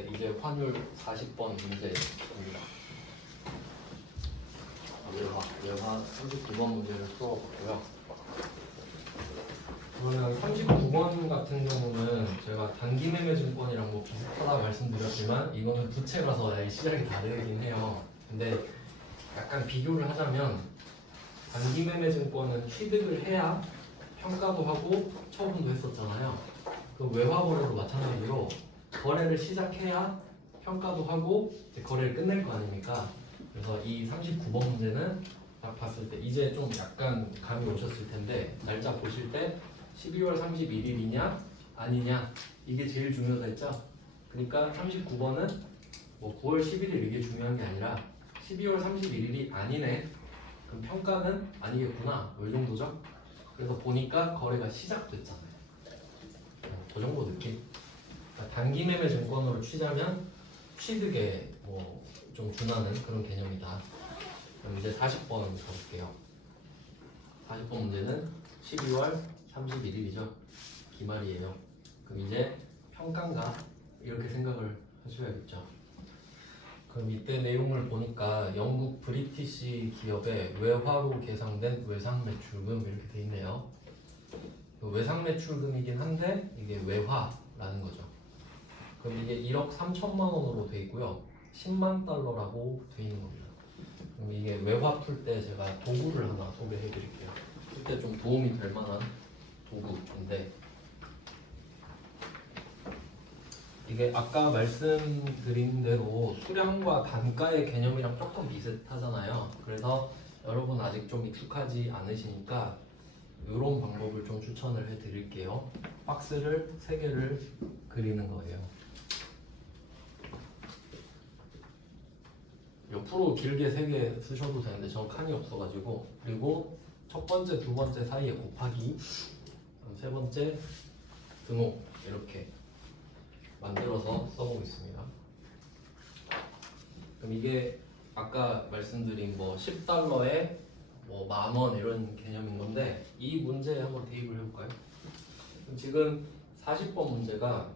네, 이제 환율 40번 문제입니다. 외화 39번 문제를 풀어봤고요. 그러면 39번 같은 경우는 제가 단기매매증권이랑 뭐 비슷하다 말씀드렸지만 이거는 부채라서 시작이 다르긴 해요. 근데 약간 비교를 하자면 단기매매증권은 취득을 해야 평가도 하고 처분도 했었잖아요. 그 외화거래도 마찬가지로 거래를 시작해야 평가도 하고 이제 거래를 끝낼 거 아닙니까? 그래서 이 39번 문제는 딱 봤을 때 이제 좀 약간 감이 오셨을 텐데 날짜 보실 때 12월 31일이냐 아니냐 이게 제일 중요하다 했죠? 그러니까 39번은 뭐 9월 11일 이게 중요한 게 아니라 12월 31일이 아니네 그럼 평가는 아니겠구나 뭐 이 정도죠? 그래서 보니까 거래가 시작됐잖아요. 그 정도 느낌? 그러니까 단기 매매 증권으로 취자면 취득에 뭐 좀 준하는 그런 개념이다. 그럼 이제 40번 가볼게요. 40번 문제는 12월 31일이죠. 기말이에요. 그럼 이제 평가인가? 이렇게 생각을 하셔야겠죠. 그럼 이때 내용을 보니까 영국 브리티시 기업의 외화로 계상된 외상 매출금 이렇게 돼 있네요. 외상 매출금이긴 한데 이게 외화라는 거죠. 그럼 이게 1억 3천만 원으로 돼 있고요. 10만 달러라고 돼 있는 겁니다. 그럼 이게 외화 풀 때 제가 도구를 하나 소개해 드릴게요. 풀 때 좀 도움이 될 만한 도구인데 이게 아까 말씀드린 대로 수량과 단가의 개념이랑 조금 비슷하잖아요. 그래서 여러분 아직 좀 익숙하지 않으시니까 이런 방법을 좀 추천을 해 드릴게요. 박스를 3개를 그리는 거예요. 옆으로 길게 3개 쓰셔도 되는데 전 칸이 없어가지고 그리고 첫 번째, 두 번째 사이에 곱하기 세 번째 등호 이렇게 만들어서 써보겠습니다. 그럼 이게 아까 말씀드린 뭐 10달러에 뭐 만원 이런 개념인 건데 이 문제에 한번 대입을 해볼까요? 그럼 지금 40번 문제가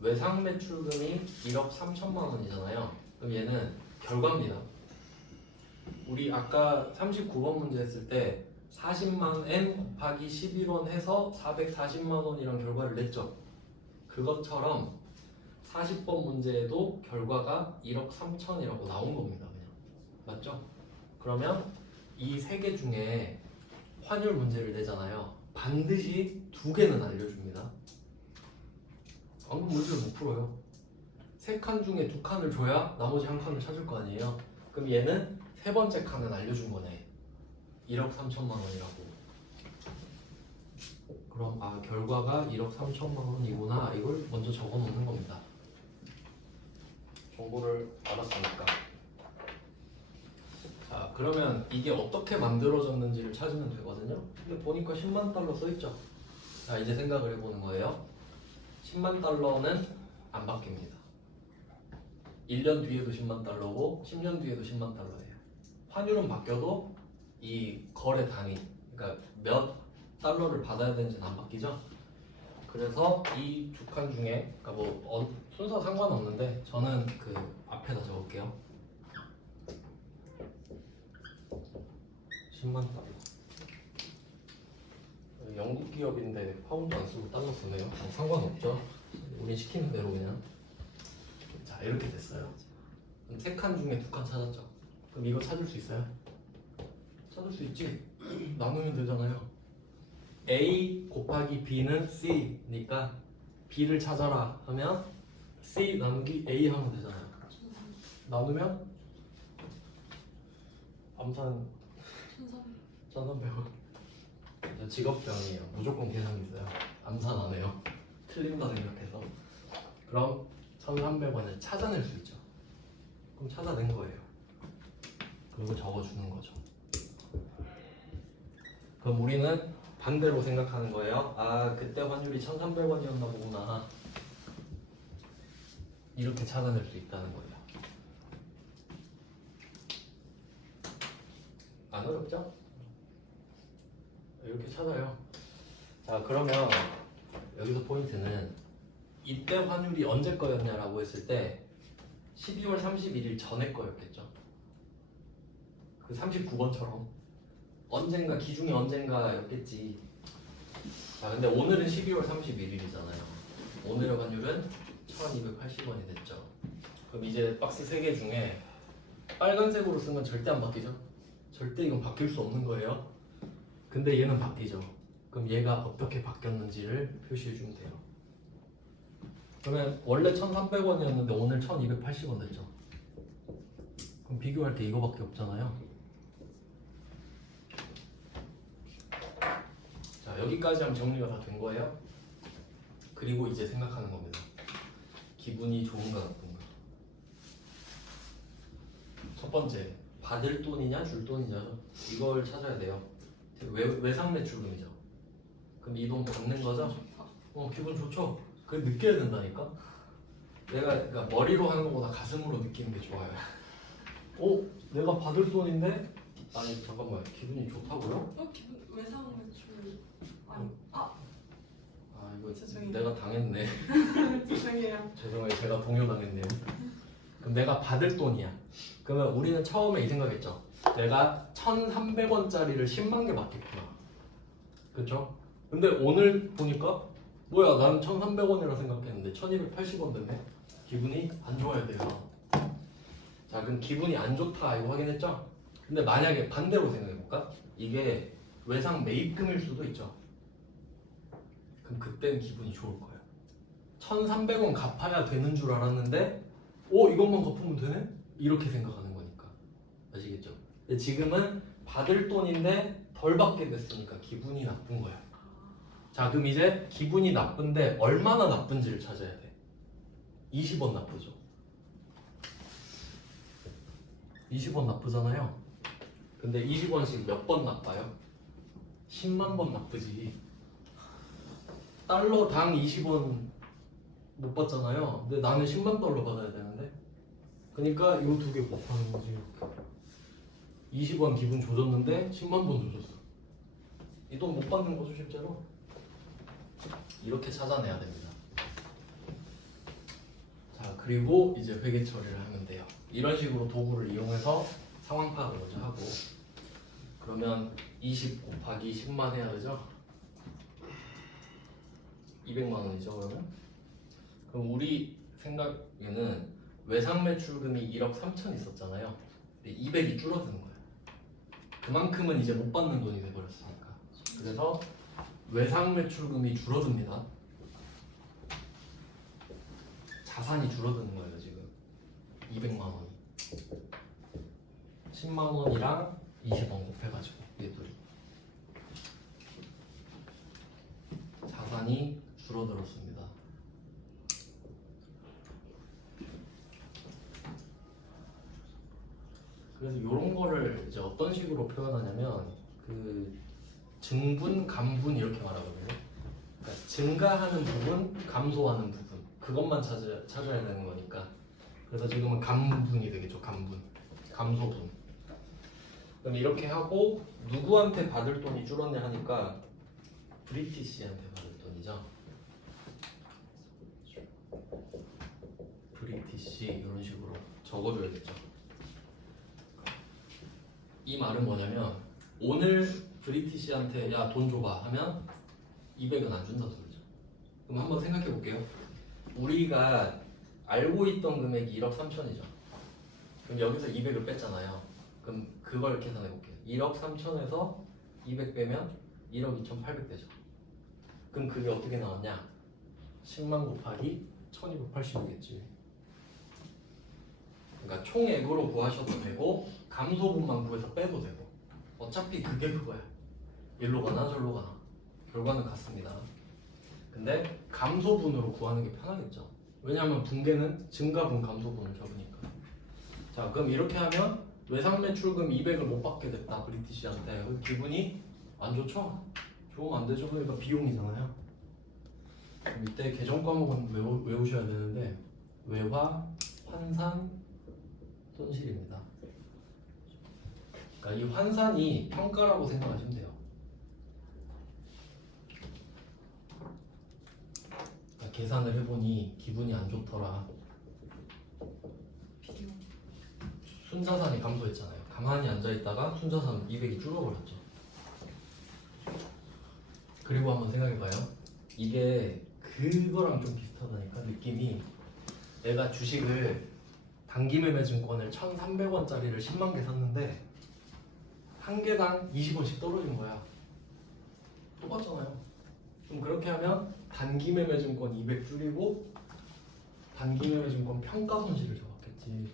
외상 매출금이 1억 3천만 원이잖아요. 그럼 얘는 결과입니다. 우리 아까 39번 문제 했을 때 40만 N 곱하기 11원 해서 440만 원이란 결과를 냈죠. 그것처럼 40번 문제에도 결과가 1억 3천이라고 나온 겁니다. 그냥. 맞죠? 그러면 이 3개 중에 환율 문제를 내잖아요. 반드시 2개는 알려줍니다. 안 그럼 문제를 못 풀어요. 3칸 중에 2칸을 줘야 나머지 1칸을 찾을 거 아니에요. 그럼 얘는 3번째 칸은 알려준 거네. 1억 3천만 원이라고. 그럼 아 결과가 1억 3천만 원이구나. 이걸 먼저 적어 놓는 겁니다. 정보를 알았으니까. 자 그러면 이게 어떻게 만들어졌는지를 찾으면 되거든요. 근데 보니까 10만 달러 써있죠. 자 이제 생각을 해보는 거예요. 10만 달러는 안 바뀝니다. 1년 뒤에도 10만 달러고 10년 뒤에도 10만 달러예요. 환율은 바뀌어도 이 거래 단위, 그러니까 몇 달러를 받아야 되는지는 안 바뀌죠. 그래서 이 2칸 중에, 그러니까 뭐 순서 상관없는데 저는 그 앞에다 적을게요. 10만 달러. 영국 기업인데 파운드 안 쓰고 달러 쓰네요. 상관없죠. 우린 시키는 대로 그냥. 자 이렇게 됐어요. 3칸 중에 2칸 찾았죠. 그럼 이거 찾을 수 있어요? 찾을 수 있지. 나누면 되잖아요. A 곱하기 B는 C니까 B를 찾아라 하면 C 나누기 A 하면 되잖아요. 나누면 암산 1,300원. 직업병이에요. 무조건 계산이 있어요. 암산 안 해요. 틀린다 생각해서. 그럼 1,300원을 찾아낼 수 있죠. 그럼 찾아낸 거예요. 그리고 적어주는 거죠. 그럼 우리는 반대로 생각하는 거예요. 아 그때 환율이 1,300원이었나 보구나. 이렇게 찾아낼 수 있다는 거예요. 안 어렵죠? 이렇게 찾아요. 자 그러면 여기서 포인트는 이때 환율이 언제 거였냐라고 했을 때 12월 31일 전에 거였겠죠. 그 39번처럼 언젠가 기준이 언젠가였겠지. 자, 근데 오늘은 12월 31일이잖아요. 오늘의 환율은 1280원이 됐죠. 그럼 이제 박스 3개 중에 빨간색으로 쓰면 절대 안 바뀌죠? 절대 이건 바뀔 수 없는 거예요. 근데 얘는 바뀌죠. 그럼 얘가 어떻게 바뀌었는지를 표시해 주면 돼요. 그러면 원래 1,300원이었는데 오늘 1,280원 됐죠. 그럼 비교할 게 이거밖에 없잖아요. 자, 여기까지 하면 정리가 다 된 거예요. 그리고 이제 생각하는 겁니다. 기분이 좋은가 나쁜가. 첫 번째, 받을 돈이냐 줄 돈이냐 이걸 찾아야 돼요. 외상 매출금이죠. 그럼 이 돈 받는 거죠? 기분 좋죠. 그걸 느껴야 된다니까. 내가 그러니까 머리로 하는 것보다 가슴으로 느끼는 게 좋아요. 내가 받을 돈인데 아니 잠깐만 기분이 좋다고요? 기분 외상 매출 이거 죄송해요. 내가 당했네. 죄송해요. 죄송해요. 제가 동요당했네요. 그럼 내가 받을 돈이야. 그러면 우리는 처음에 이 생각했죠. 내가 1,300원짜리를 10만 개 받겠구나. 그렇죠? 근데 오늘 보니까 뭐야 난 1,300원이라 생각했는데 1,280원 됐네. 기분이 안 좋아야 돼요. 자 그럼 기분이 안 좋다 이거 확인했죠? 근데 만약에 반대로 생각해볼까? 이게 외상 매입금일 수도 있죠. 그럼 그땐 기분이 좋을 거예요. 1,300원 갚아야 되는 줄 알았는데 이것만 갚으면 되네? 이렇게 생각하는 거니까. 아시겠죠? 근데 지금은 받을 돈인데 덜 받게 됐으니까 기분이 나쁜 거야. 자 그럼 이제 기분이 나쁜데 얼마나 나쁜지를 찾아야 돼. 20원 나쁘죠. 20원 나쁘잖아요. 근데 20원씩 몇 번 나빠요? 10만 번 나쁘지. 달러당 20원 못 받잖아요. 근데 나는 10만 달러 받아야 되는데. 그러니까 이거 두 개 곱하는 거지. 20원 기분 조졌는데 10만 번 조졌어. 이 돈 못 받는 거죠 실제로. 이렇게 찾아내야 됩니다. 자 그리고 이제 회계 처리를 하면 돼요. 이런 식으로 도구를 이용해서 상황 파악을 먼저 하고 그러면 20 곱하기 10만 해야 되죠? 200만 원이죠 그러면? 그럼 우리 생각에는 외상 매출금이 1억 3천 있었잖아요. 근데 200이 줄어드는 거예요. 그만큼은 이제 못 받는 돈이 돼버렸으니까. 그래서 외상 매출금이 줄어듭니다. 자산이 줄어드는 거예요 지금. 200만 원이 10만 원이랑 20원 곱해가지고 얘들이 자산이 줄어들었습니다. 그래서 이런 거를 이제 어떤 식으로 표현하냐면 그 증분, 감분 이렇게 말하거든요. 그러니까 증가하는 부분, 감소하는 부분 그것만 찾아야 되는 거니까. 그래서 지금은 감분이 되겠죠. 감분, 감소분. 그럼 이렇게 하고 누구한테 받을 돈이 줄었냐 하니까 브리티시한테 받을 돈이죠. 브리티시 이런 식으로 적어줘야겠죠. 이 말은 뭐냐면 오늘 브리티시한테 야 돈 줘봐 하면 200은 안 준다는 소리죠. 그럼 한번 생각해 볼게요. 우리가 알고 있던 금액이 1억 3천이죠. 그럼 여기서 200을 뺐잖아요. 그럼 그걸 계산해 볼게요. 1억 3천에서 200 빼면 1억 2,800 되죠. 그럼 그게 어떻게 나왔냐? 10만 곱하기 1280이겠지. 그러니까 총액으로 구하셔도 되고 감소분만 구해서 빼도 되고 어차피 그게 그거야. 일로 가나 저로 가나 결과는 같습니다. 근데 감소분으로 구하는 게 편하겠죠. 왜냐하면 분계는 증가분 감소분을 적으니까. 자 그럼 이렇게 하면 외상 매출금 200을 못 받게 됐다 브리티시한테. 그 기분이 안 좋죠? 좋으면 안 되죠. 그러니까 비용이잖아요. 그럼 이때 계정 과목은 외우셔야 되는데 외화, 환산, 손실입니다. 그러니까 이 환산이 평가라고 생각하시면 돼요. 그러니까 계산을 해보니 기분이 안 좋더라. 비교. 순자산이 감소했잖아요. 가만히 앉아있다가 순자산 200이 줄어버렸죠. 그리고 한번 생각해봐요. 이게 그거랑 좀 비슷하다니까 느낌이. 내가 주식을 단기매매증권을 1,300원짜리를 10만 개 샀는데 한 개당 20원씩 떨어진 거야. 똑같잖아요. 그럼 그렇게 하면 단기매매증권 200 줄이고 단기매매증권 평가 손실을 잡았겠지.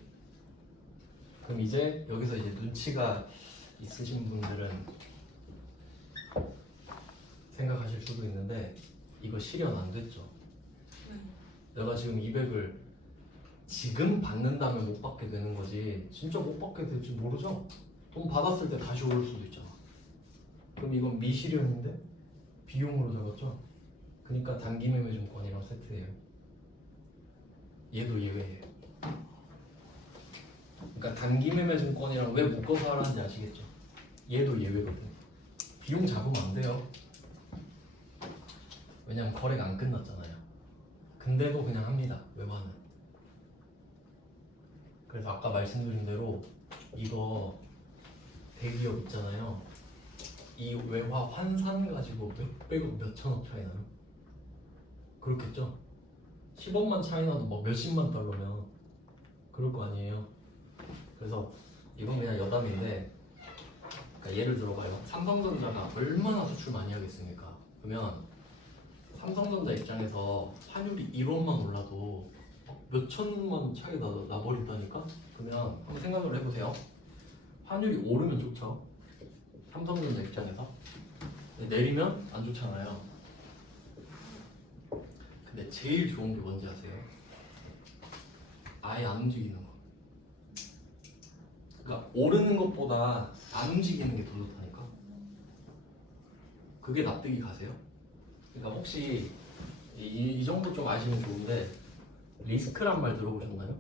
그럼 이제 여기서 이제 눈치가 있으신 분들은 생각하실 수도 있는데 이거 실현 안 됐죠. 네. 내가 지금 200을 지금 받는다면 못 받게 되는 거지 진짜 못 받게 될지 모르죠. 돈 받았을 때 다시 올 수도 있잖아. 그럼 이건 미실현인데 비용으로 잡았죠. 그러니까 단기매매증권이랑 세트예요. 얘도 예외예요. 그러니까 단기매매증권이랑 왜 묶어서 하라는지 아시겠죠? 얘도 예외거든. 비용 잡으면 안 돼요. 왜냐면 거래가 안 끝났잖아요. 근데도 그냥 합니다. 외화는. 그래서 아까 말씀드린 대로 이거 대기업 있잖아요. 이 외화 환산 가지고 몇백억 몇천억 차이 나요. 그렇겠죠? 10억만 차이 나도 막 몇십만 달러면 그럴 거 아니에요. 그래서 이건 그냥 여담인데, 그러니까 예를 들어봐요. 삼성전자가 얼마나 수출 많이 하겠습니까? 그러면 삼성전자 입장에서 환율이 1원만 올라도 몇천만 차이 나버린다니까? 그러면 한번 생각을 해보세요. 환율이 오르면 좋죠. 삼성전자 입장에서. 내리면 안 좋잖아요. 근데 제일 좋은 게 뭔지 아세요? 아예 안 움직이는 거. 그러니까 오르는 것보다 안 움직이는 게 더 좋다니까. 그게 납득이 가세요? 그러니까 혹시 이 정도 좀 아시면 좋은데 리스크란 말 들어보셨나요?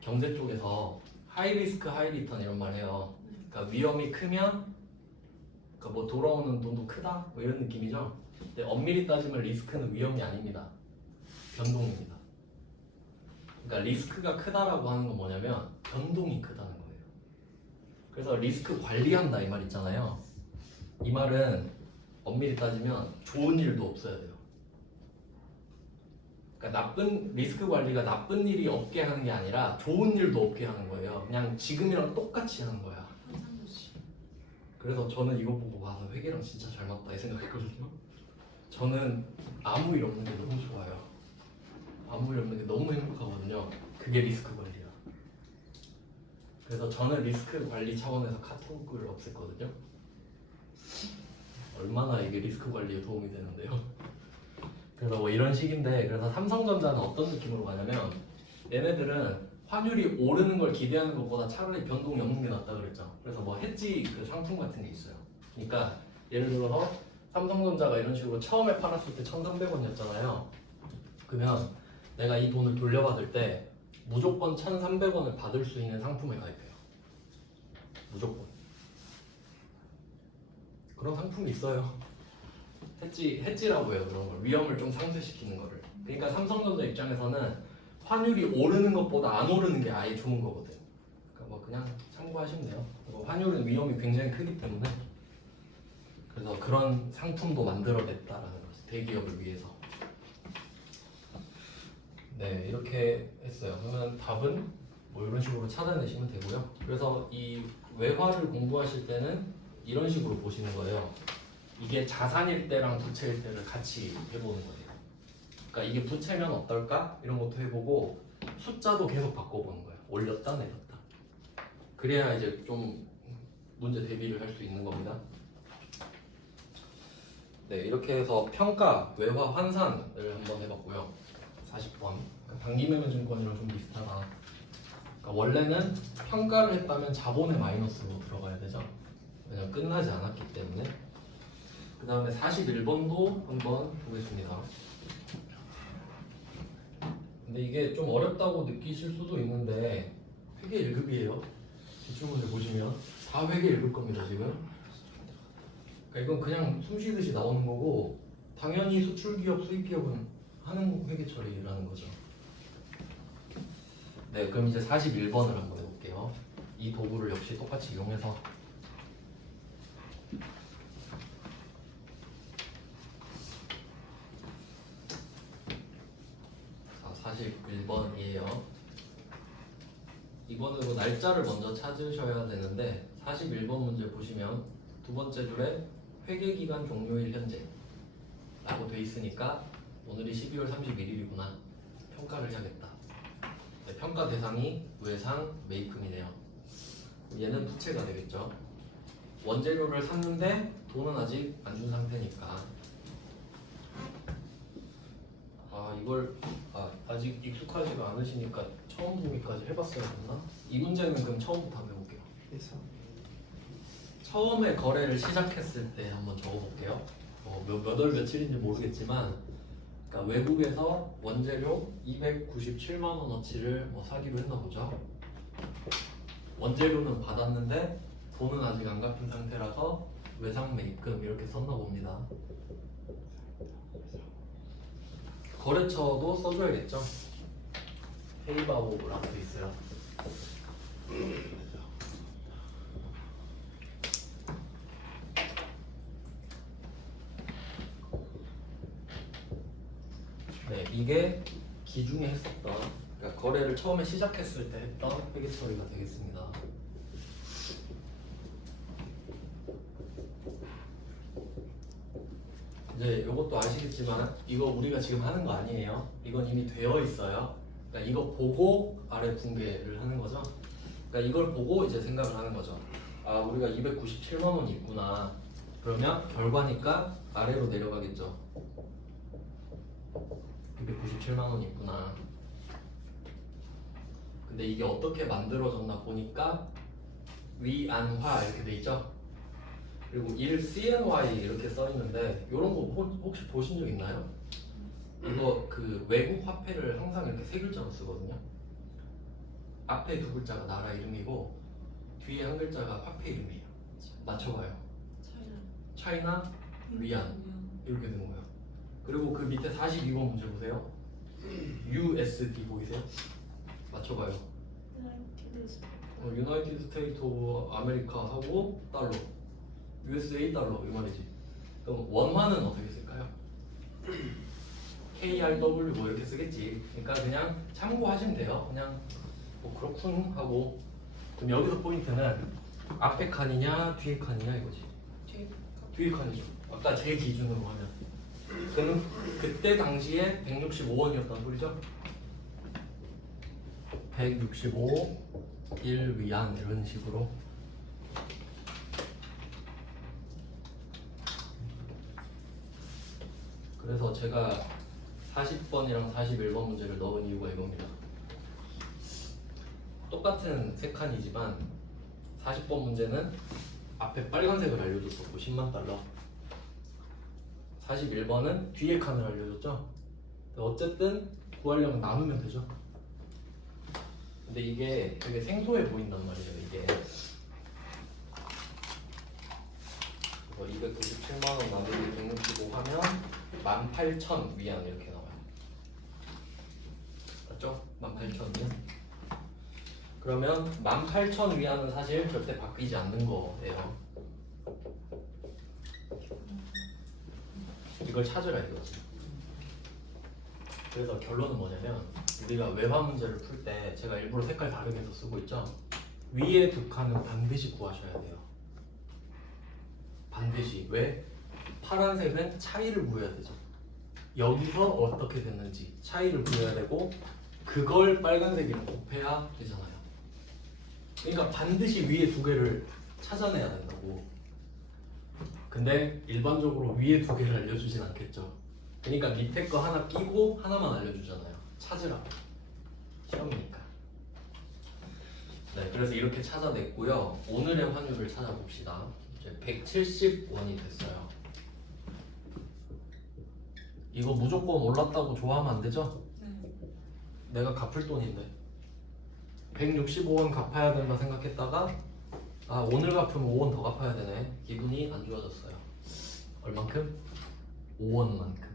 경제 쪽에서 하이 리스크 하이 리턴 이런 말 해요. 그러니까 위험이 크면 그러니까 뭐 돌아오는 돈도 크다 뭐 이런 느낌이죠. 근데 엄밀히 따지면 리스크는 위험이 아닙니다. 변동입니다. 그러니까 리스크가 크다라고 하는 건 뭐냐면 변동이 크다는 거예요. 그래서 리스크 관리한다 이 말 있잖아요. 이 말은 엄밀히 따지면 좋은 일도 없어야 돼요. 그러니까 나쁜 리스크 관리가 나쁜 일이 없게 하는 게 아니라 좋은 일도 없게 하는 거예요. 그냥 지금이랑 똑같이 하는 거야. 환상도시. 그래서 저는 이거 보고 와서 회계랑 진짜 잘 맞다 이 생각했거든요. 저는 아무 일 없는 게 너무 좋아요. 아무 일 없는 게 너무 행복하거든요. 그게 리스크 관리야. 그래서 저는 리스크 관리 차원에서 카톡을 없앴거든요. 얼마나 이게 리스크 관리에 도움이 되는데요. 그래서 뭐 이런 식인데, 그래서 삼성전자는 어떤 느낌으로 가냐면 얘네들은 환율이 오르는 걸 기대하는 것보다 차라리 변동이 없는 게 낫다 그랬죠. 그래서 뭐 해지 그 상품 같은 게 있어요. 그러니까 예를 들어서 삼성전자가 이런 식으로 처음에 팔았을 때 1,300원이었잖아요. 그러면 내가 이 돈을 돌려받을 때 무조건 1,300원을 받을 수 있는 상품에 가입해요. 무조건. 그런 상품이 있어요. 해지라고 해요. 그런 걸. 위험을 좀 상쇄시키는 거를. 그러니까 삼성전자 입장에서는 환율이 오르는 것보다 안 오르는 게 아예 좋은 거거든. 그러니까 뭐 그냥 참고하시면 돼요. 환율은 위험이 굉장히 크기 때문에. 그래서 그런 상품도 만들어냈다라는 거죠. 대기업을 위해서. 네, 이렇게 했어요. 그러면 답은 뭐 이런 식으로 찾아내시면 되고요. 그래서 이 외화를 공부하실 때는 이런 식으로 보시는 거예요. 이게 자산일 때랑 부채일 때를 같이 해보는 거예요. 그러니까 이게 부채면 어떨까? 이런 것도 해보고 숫자도 계속 바꿔보는 거예요. 올렸다 내렸다. 그래야 이제 좀 문제 대비를 할 수 있는 겁니다. 네, 이렇게 해서 평가, 외화, 환산을 한번 해봤고요. 40번. 단기매매증권이랑 좀 비슷하다. 그러니까 원래는 평가를 했다면 자본의 마이너스로 들어가야 되죠. 왜냐면 끝나지 않았기 때문에. 그 다음에 41번도 한번 보겠습니다. 근데 이게 좀 어렵다고 느끼실 수도 있는데 회계 1급이에요. 기출문제 보시면 다 회계 1급 겁니다 지금. 그러니까 이건 그냥 숨쉬듯이 나오는 거고, 당연히 수출기업, 수입기업은 하는 회계 처리라는 거죠. 네, 그럼 이제 41번을 한번 해볼게요. 이 도구를 역시 똑같이 이용해서 자, 41번이에요. 이번으로 날짜를 먼저 찾으셔야 되는데 41번 문제 보시면 두 번째 줄에 회계기간 종료일 현재 라고 돼 있으니까 오늘이 12월 31일이구나. 평가를 해야겠다. 네, 평가 대상이 외상 매입금이네요. 얘는 부채가 되겠죠. 원재료를 샀는데 돈은 아직 안 준 상태니까 이걸 아직 익숙하지가 않으시니까 처음 보기까지 해봤어야 됐나? 이 문제는 그럼 처음부터 한번 해볼게요. 처음에 거래를 시작했을 때 한번 적어볼게요. 몇 월 며칠인지 모르겠지만 그러니까 외국에서 원재료 297만 원어치를 사기로 했나 보죠. 원재료는 받았는데 돈은 아직 안 갚은 상태라서 외상 매입금 이렇게 썼나 봅니다. 거래처도 써줘야겠죠. 페이바오라고 돼 있어요. 네, 이게 기중에 했었던 그러니까 거래를 처음에 시작했을 때 했던 회계 처리가 되겠습니다. 이제 이것도 아시겠지만 이거 우리가 지금 하는 거 아니에요. 이건 이미 되어 있어요. 그러니까 이거 보고 아래 분배를 하는 거죠. 그러니까 이걸 보고 이제 생각을 하는 거죠. 우리가 297만 원이 있구나. 그러면 결과니까 아래로 내려가겠죠. 297만 원이 있구나. 근데 이게 어떻게 만들어졌나 보니까 위안화 이렇게 돼 있죠. 그리고 1 CNY 이렇게 써 있는데 이런 거 혹시 보신 적 있나요? 이거 그 외국 화폐를 항상 이렇게 세 글자로 쓰거든요. 앞에 두 글자가 나라 이름이고 뒤에 한 글자가 화폐 이름이에요. 맞춰봐요. 차이나 위안 이렇게 되는 거예요. 그리고 그 밑에 42번 문제 보세요. USD 보이세요? 맞춰봐요. 유나이티드 스테이트 오브 아메리카 하고 달러 USA 달러 이 말이지. 그럼 원화는 어떻게 쓸까요? KRW 뭐 이렇게 쓰겠지. 그러니까 그냥 참고하시면 돼요. 그냥 그렇군 하고. 그럼 여기서 포인트는 앞에 칸이냐 뒤에 칸이냐 이거지. 뒤에 칸이죠. 아까 제 기준으로 하면. 그는 그때 당시에 165원이었단 소리죠. 165 1위안 이런 식으로. 그래서 제가 40번이랑 41번 문제를 넣은 이유가 이겁니다. 똑같은 세 칸이지만 40번 문제는 앞에 빨간색을 알려줬었고 10만 달러. 41번은 뒤에 칸을 알려줬죠. 어쨌든 구하려면 나누면 되죠. 근데 이게 되게 생소해 보인단 말이에요. 이게 297만원 나누기 165 하면 18,000 위안 이렇게 나와요. 맞죠? 18,000 위안. 그러면 18,000 위안은 사실 절대 바뀌지 않는 거예요. 이걸 찾으라 이거지. 그래서 결론은 뭐냐면 우리가 외화 문제를 풀 때 제가 일부러 색깔 다르게 해서 쓰고 있죠. 위에 두 칸은 반드시 구하셔야 돼요. 반드시. 왜? 파란색은 차이를 구해야 되죠. 여기서 어떻게 됐는지 차이를 구해야 되고 그걸 빨간색이랑 곱해야 되잖아요. 그러니까 반드시 위에 두 개를 찾아내야 된다고. 근데 일반적으로 위에 두 개를 알려주진 않겠죠. 그러니까 밑에 거 하나 끼고 하나만 알려주잖아요. 찾으라. 시험이니까. 네, 그래서 이렇게 찾아냈고요. 오늘의 환율을 찾아봅시다. 이제 170원이 됐어요. 이거 무조건 올랐다고 좋아하면 안 되죠? 내가 갚을 돈인데 165원 갚아야 된다 생각했다가 오늘 갚으면 5원 더 갚아야 되네. 기분이 안 좋아졌어요. 얼만큼? 5원만큼.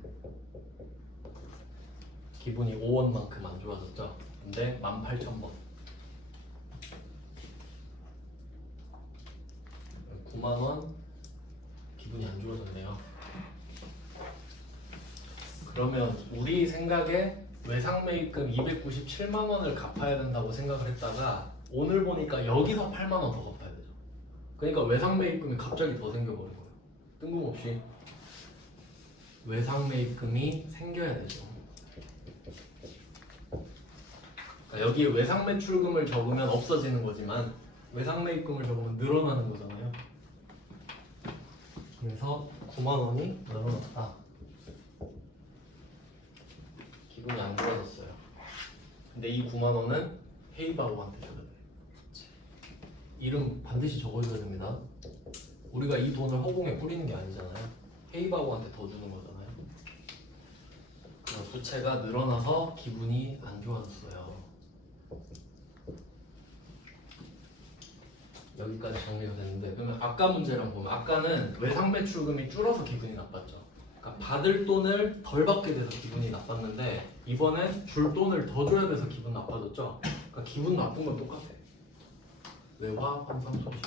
기분이 5원만큼 안 좋아졌죠. 근데 18,000번 9만원 기분이 안 좋아졌네요. 그러면 우리 생각에 외상매입금 297만원을 갚아야 된다고 생각을 했다가 오늘 보니까 여기서 8만원 더 갚아야 되죠. 그러니까 외상매입금이 갑자기 더 생겨버린 거예요. 뜬금없이 외상매입금이 생겨야 되죠. 그러니까 여기에 외상매출금을 적으면 없어지는 거지만 외상매입금을 적으면 늘어나는 거잖아요. 그래서 9만원이 늘어났다. 기분이 안 좋아졌어요. 근데 이 9만원은 헤이바오한테 줘야 돼요. 이름 반드시 적어줘야 됩니다. 우리가 이 돈을 허공에 뿌리는 게 아니잖아요. 헤이바오한테 더 주는 거잖아요. 그래서 부채가 늘어나서 기분이 안 좋아졌어요. 여기까지 정리가 됐는데, 그러면 아까 문제랑 보면 아까는 외상매출금이 줄어서 기분이 나빴죠. 그러니까 받을 돈을 덜 받게 돼서 기분이 나빴는데 이번엔 줄 돈을 더 줘야 돼서 기분 나빠졌죠. 그러니까 기분 나쁜 건 똑같아. 외화 환상 소식.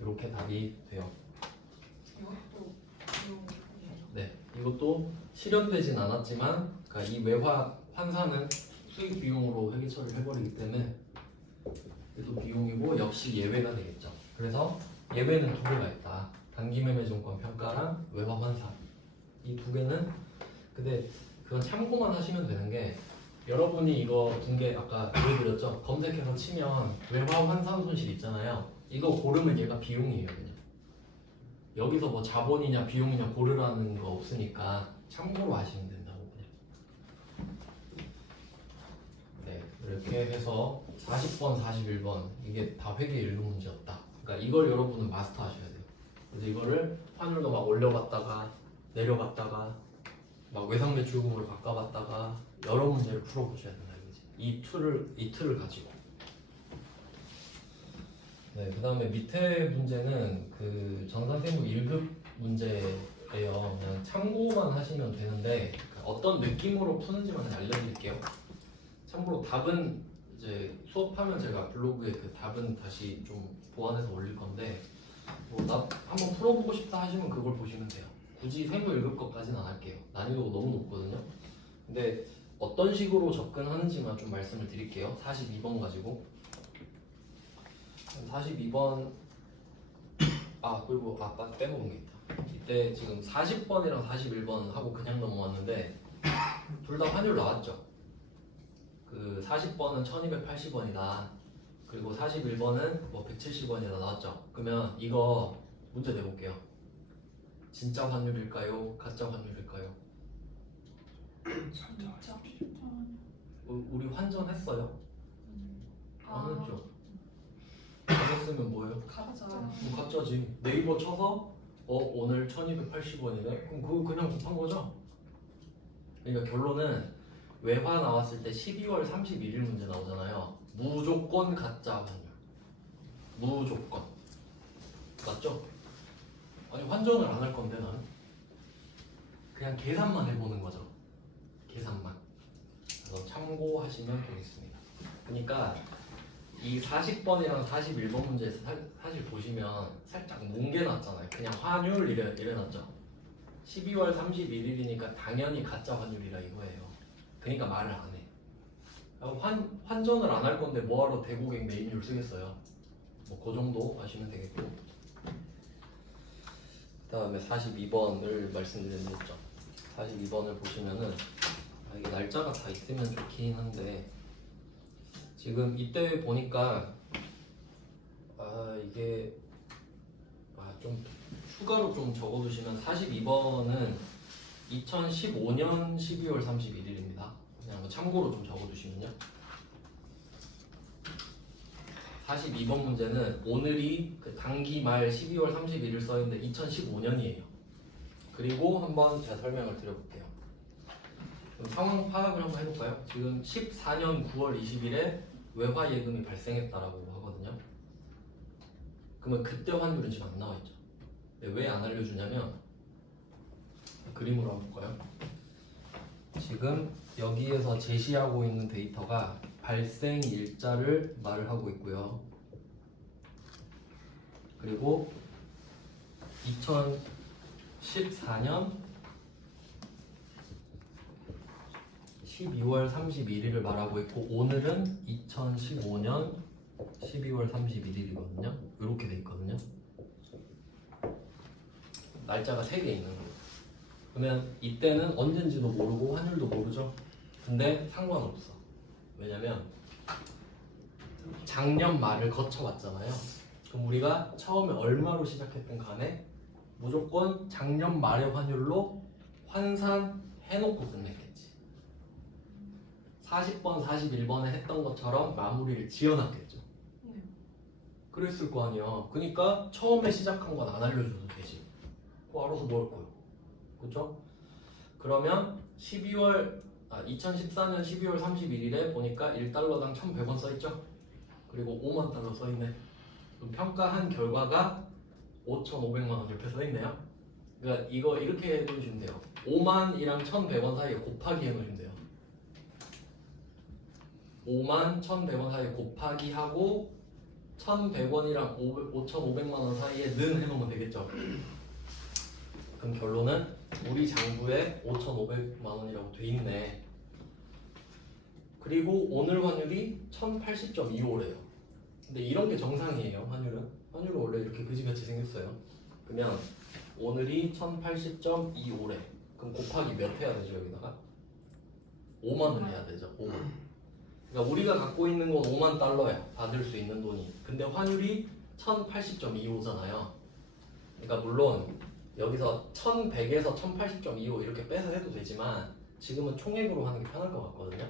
이렇게 답이 돼요. 이것도 비용이에요. 네, 이것도 실현되진 않았지만, 그러니까 이 외화 환산은 수익 비용으로 회계처리를 해버리기 때문에 얘도 비용이고 역시 예외가 되겠죠. 그래서 예외는 두 개가 있다. 단기매매증권 평가랑 외화 환산. 이 두 개는 근데 그건 참고만 하시면 되는 게, 여러분이 이거 붕괴 아까 보여드렸죠? 검색해서 치면 외화 환산 손실 있잖아요. 이거 고르면 얘가 비용이에요. 그냥 여기서 뭐 자본이냐 비용이냐 고르라는 거 없으니까 참고로 하시면 된다고 그냥. 네, 이렇게 해서 40번, 41번 이게 다 회계 1급 문제였다. 그러니까 이걸 여러분은 마스터 하셔야 돼요. 그래서 이거를 환율도 막 올려봤다가 내려갔다가 막 외상매출금으로 바꿔봤다가 여러 문제를 풀어보셔야 된다 이거지. 이 틀을 가지고. 네, 그 다음에 밑에 문제는 그 정산세무 1급 문제예요. 그냥 참고만 하시면 되는데 어떤 느낌으로 푸는지만 알려드릴게요. 참고로 답은 이제 수업하면 제가 블로그에 그 답은 다시 좀 보완해서 올릴 건데, 뭐 나 한번 풀어보고 싶다 하시면 그걸 보시면 돼요. 굳이 세무 1급 것까지는 안 할게요. 난이도가 너무 높거든요. 근데 어떤 식으로 접근하는지만 좀 말씀을 드릴게요. 42번 가지고. 42번 그리고 아까 빼먹은 게 있다. 이때 지금 40번이랑 41번 하고 그냥 넘어왔는데 둘 다 환율 나왔죠. 그 40번은 1280원이다. 그리고 41번은 뭐 170원이다 나왔죠. 그러면 이거 문제 내볼게요. 진짜 환율일까요? 가짜 환율일까요? 진짜? 우리 환전했어요? 안 아, 했죠. 안 했으면 뭐예요? 가짜. 가짜지. 네이버 쳐서 오늘 1280원이네? 그럼 그거 그냥 곱한 거죠? 그러니까 결론은 외화 나왔을 때 12월 31일 문제 나오잖아요. 무조건 가짜 환율. 무조건. 맞죠? 아니 환전을 안 할 건데 나는 그냥 계산만 해보는 거죠. 계산만. 그래서 참고하시면 되겠습니다. 그러니까 이 40번이랑 41번 문제에서 사실 보시면 살짝 뭉개놨잖아요. 그냥 환율 이래놨죠. 12월 31일이니까 당연히 가짜 환율이라 이거예요. 그러니까 말을 안 해. 환전을 안 할 건데 뭐하러 대고객 메인율 쓰겠어요. 뭐 그 정도 하시면 되겠고. 그 다음에 42번을 말씀드렸죠. 42번을 보시면은 이게 날짜가 다 있으면 좋긴 한데 지금 이때 보니까 이게 좀 추가로 좀 적어두시면 42번은 2015년 12월 31일입니다. 그냥 뭐 참고로 좀 적어두시면요. 42번 문제는 오늘이 그 당기 말 12월 31일 써있는데 2015년이에요. 그리고 한번 제가 설명을 드려볼게요. 그럼 상황 파악을 한번 해볼까요? 지금 14년 9월 20일에 외화 예금이 발생했다라고 하거든요. 그러면 그때 환율은 지금 안 나와 있죠. 왜 안 알려주냐면 그림으로 한번 볼까요? 지금 여기에서 제시하고 있는 데이터가 발생 일자를 말을 하고 있고요. 그리고 2014년 12월 31일을 말하고 있고 오늘은 2015년 12월 31일이거든요. 이렇게 돼 있거든요. 날짜가 3개 있는 거예요. 그러면 이때는 언젠지도 모르고 환율도 모르죠. 근데 상관없어. 왜냐면 작년 말을 거쳐왔잖아요. 그럼 우리가 처음에 얼마로 시작했든 간에 무조건 작년 말의 환율로 환산해놓고 끝냈겠지. 40번, 41번에 했던 것처럼 마무리를 지어놨겠죠. 네. 그랬을 거 아니야. 그러니까 처음에 시작한 건 안 알려줘도 되지. 그거 알아서 뭐 할 거예요. 그죠? 그러면 2014년 12월 31일에 보니까 1달러당 1,100원 써있죠? 그리고 5만 달러 써있네. 그럼 평가한 결과가 5,500만 원 이렇게 써있네요. 그러니까 이거 이렇게 해놓으시면 돼요. 5만이랑 1,100원 사이에 곱하기 해놓으시면 돼요. 5만 1,100원 사이에 곱하기 하고 1,100원이랑 5,500만 원 사이에 는 해놓으면 되겠죠. 그럼 결론은 우리 장부에 5,500만 원이라고 돼 있네. 그리고 오늘 환율이 1,080.25래요. 근데 이런 게 정상이에요. 환율은 원래 이렇게 그지같이 생겼어요. 그러면 오늘이 1,080.25래. 그럼 곱하기 몇 해야 되죠? 여기다가 5만을 해야 되죠. 5만. 그러니까 우리가 갖고 있는 건 5만 달러야. 받을 수 있는 돈이. 근데 환율이 1,080.25잖아요. 그러니까 물론 여기서 1,100에서 1,080.25 이렇게 빼서 해도 되지만 지금은 총액으로 하는 게 편할 것 같거든요.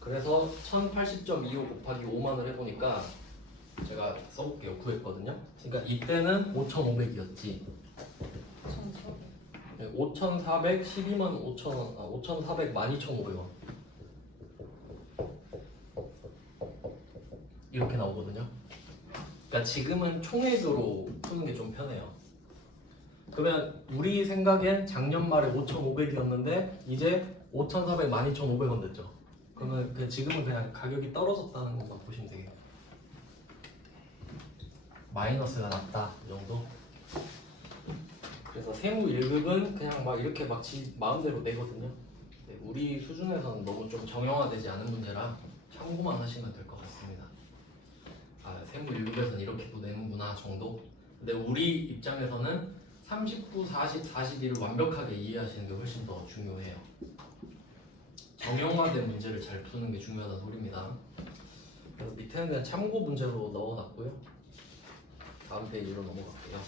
그래서 1,080.25 곱하기 5만을 해보니까 제가 써볼게요. 구했거든요. 그러니까 이때는 5,500이었지. 5,400, 12만 5,000원, 5,400, 12,500원. 이렇게 나오거든요. 그러니까 지금은 총액으로 푸는 게 좀 편해요. 그러면 우리 생각엔 작년 말에 5,500이었는데 이제 5,400, 12,500원 됐죠. 그러면 지금은 그냥 가격이 떨어졌다는 것만 보시면 되겠네요. 마이너스가 났다 이 정도. 그래서 세무 1급은 그냥 막 이렇게 막 지 마음대로 내거든요. 네, 우리 수준에서는 너무 좀 정형화되지 않은 문제라 참고만 하시면 될 것 같습니다. 세무 1급에서는 이렇게도 내는구나 정도. 근데 우리 입장에서는 39, 40, 41을 완벽하게 이해하시는 게 훨씬 더 중요해요. 정형화된 문제를 잘 푸는 게 중요하다는 소리입니다. 그래서 밑에는 그냥 참고 문제로 넣어놨고요. 다음 페이지로 넘어갈게요.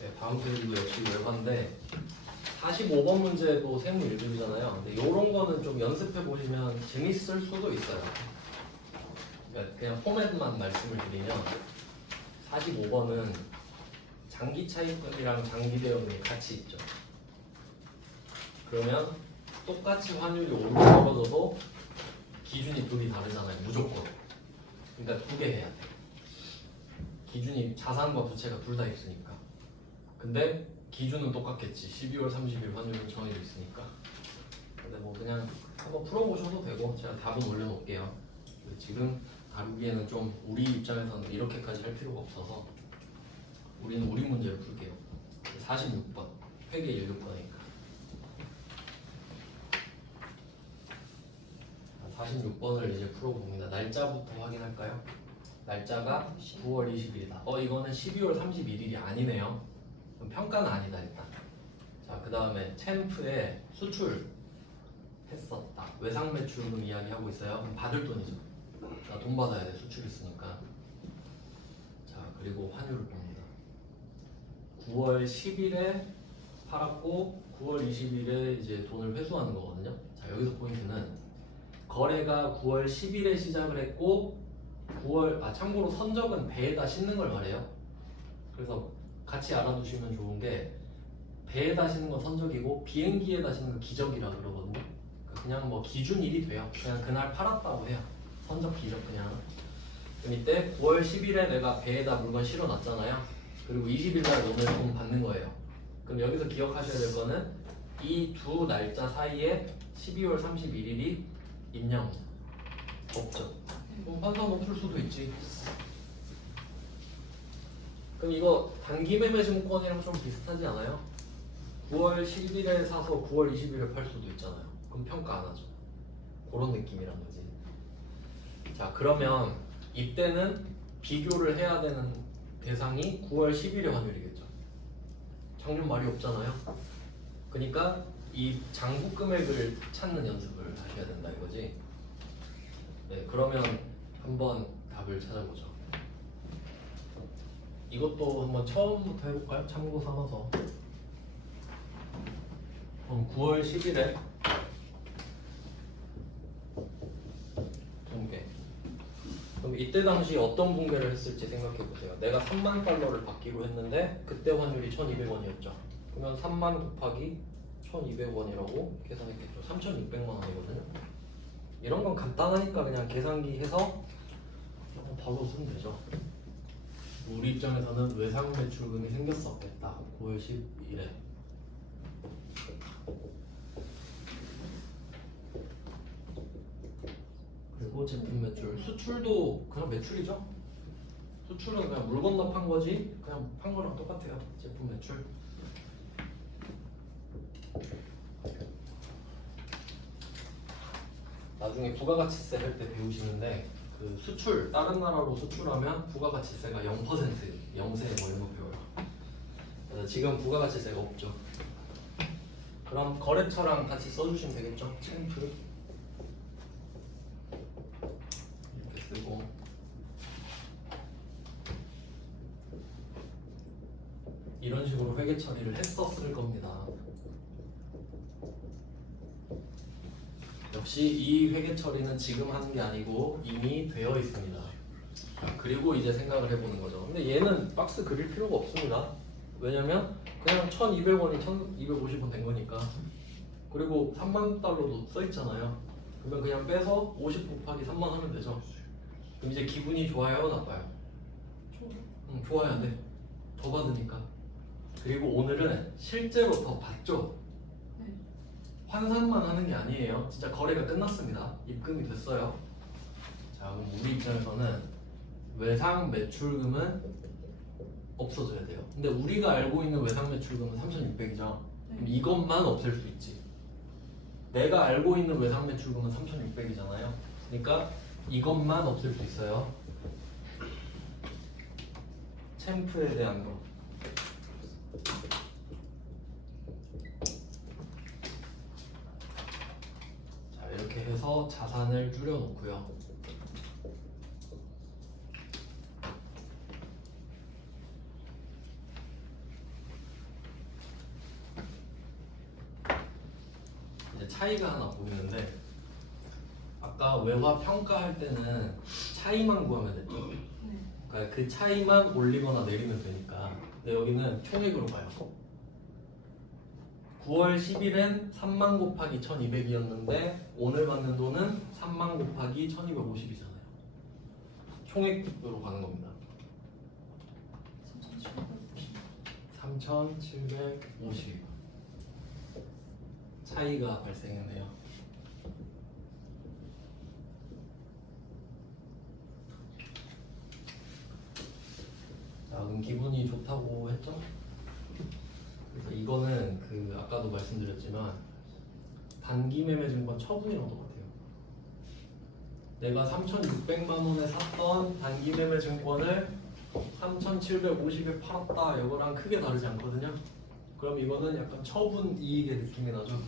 네, 다음 페이지도 역시 외화인데 45번 문제도 세무 1급이잖아요. 근데 이런 거는 좀 연습해 보시면 재밌을 수도 있어요. 그러니까 그냥 포맷만 말씀을 드리면 45번은 장기 차입금이랑 장기 대응이 같이 있죠. 그러면 똑같이 환율이 오르고 떨어져도 기준이 둘이 다르잖아요. 무조건. 그러니까 2개 해야 돼. 기준이 자산과 부채가 둘 다 있으니까. 근데 기준은 똑같겠지. 12월 30일 환율은 정해져 있으니까. 근데 뭐 그냥 한번 풀어보셔도 되고 제가 답은 올려놓을게요. 지금 다루기에는 좀 우리 입장에서는 이렇게까지 할 필요가 없어서 우리는 우리 문제를 풀게요. 46번 회계 1급거니까 46번을 이제 풀어봅니다. 날짜부터 확인할까요? 날짜가 9월 20일이다. 이거는 12월 31일이 아니네요. 그럼 평가는 아니다 일단. 자, 그 다음에 챔프에 수출 했었다. 외상 매출금 이야기하고 있어요. 그럼 받을 돈이죠. 자, 돈 받아야 돼. 수출했으니까. 자, 그리고 환율을 봅니다. 9월 10일에 팔았고 9월 20일에 이제 돈을 회수하는 거거든요. 자, 여기서 포인트는 거래가 9월 10일에 시작을 했고 참고로 선적은 배에다 싣는 걸 말해요. 그래서 같이 알아두시면 좋은 게 배에다 싣는 건 선적이고 비행기에다 싣는 건 기적이라 그러거든요. 그냥 뭐 기준일이 돼요. 그냥 그날 팔았다고 해요. 선적 기적 그냥. 그럼 이때 9월 10일에 내가 배에다 물건 실어놨잖아요. 그리고 20일 날 오늘 돈 받는 거예요. 그럼 여기서 기억하셔야 될 거는 이 두 날짜 사이에 12월 31일이 있냐 없냐. 없죠. 그럼 환산 없을 수도 있지. 그럼 이거 단기 매매 증권이랑 좀 비슷하지 않아요? 9월 10일에 사서 9월 20일에 팔 수도 있잖아요. 그럼 평가 안 하죠. 그런 느낌이란 거지. 자, 그러면 이때는 비교를 해야 되는 대상이 9월 10일의 환율이겠죠. 작년 말이 없잖아요. 그러니까 이 장부 금액을 찾는 연습을 하셔야 된다 이거지. 네, 그러면 한번 답을 찾아보죠. 이것도 한번 처음부터 해볼까요? 참고 삼아서. 그럼 9월 10일에 붕괴. 그럼 이때 당시 어떤 붕괴를 했을지 생각해 보세요. 내가 3만 달러를 받기로 했는데 그때 환율이 1,200원이었죠. 그러면 3만 곱하기 1,200원이라고 계산했겠죠. 3,600만 원이거든요. 이런 건 간단하니까 그냥 계산기 해서 바로 쓰면 되죠. 우리 입장에서는 외상 매출금이 생겼었겠다. 9월 10일에. 그리고 제품 매출, 수출도 그냥 매출이죠. 수출은 그냥 물 건너 판 거지. 그냥 판 거랑 똑같아요. 제품 매출. 나중에 부가가치세 할 때 배우시는데 그 수출 다른 나라로 수출하면 부가가치세가 0%, 0세 뭐 이런 거 배워요. 그래서 지금 부가가치세가 없죠. 그럼 거래처랑 같이 써주시면 되겠죠. 챔프 이렇게 쓰고 이런 식으로 회계 처리를 했었을 겁니다. 역시 이 회계 처리는 지금 하는 게 아니고 이미 되어 있습니다. 그리고 이제 생각을 해보는 거죠. 근데 얘는 박스 그릴 필요가 없습니다. 왜냐면 그냥 1,200원이 1,250원 된 거니까. 그리고 3만 달러도 써 있잖아요. 그러면 그냥 빼서 50 곱하기 3만 하면 되죠. 그럼 이제 기분이 좋아요, 나빠요? 좋아야 돼. 더 받으니까. 그리고 오늘은 실제로 더 받죠. 환산만 하는 게 아니에요. 진짜 거래가 끝났습니다. 입금이 됐어요. 자, 그럼 우리 입장에서는 외상 매출금은 없어져야 돼요. 근데 우리가 알고 있는 외상 매출금은 3,600이죠. 그럼 이것만 없앨 수 있지. 내가 알고 있는 외상 매출금은 3,600이잖아요. 그러니까 이것만 없앨 수 있어요. 챔프에 대한 거. 자, 이렇게 해서 자산을 줄여놓고요. 이제 차이가 하나 보이는데 아까 외화 평가할 때는 차이만 구하면 됐죠. 그러니까 그 차이만 올리거나 내리면 되니까. 근데 여기는 총액으로 봐요. 9월 10일엔 3만 곱하기 1,200이었는데 오늘 받는 돈은 3만 곱하기 1,250이잖아요. 총액으로 가는 겁니다. 3,750 차이가 발생했네요. 자, 그럼 기분이 좋다고 했죠? 그래서 이거는 그 아까도 말씀드렸지만 단기 매매 증권 처분이랑 똑같아요. 내가 3,600만 원에 샀던 단기 매매 증권을 3,750에 팔았다. 이거랑 크게 다르지 않거든요. 그럼 이거는 약간 처분 이익의 느낌이 나죠.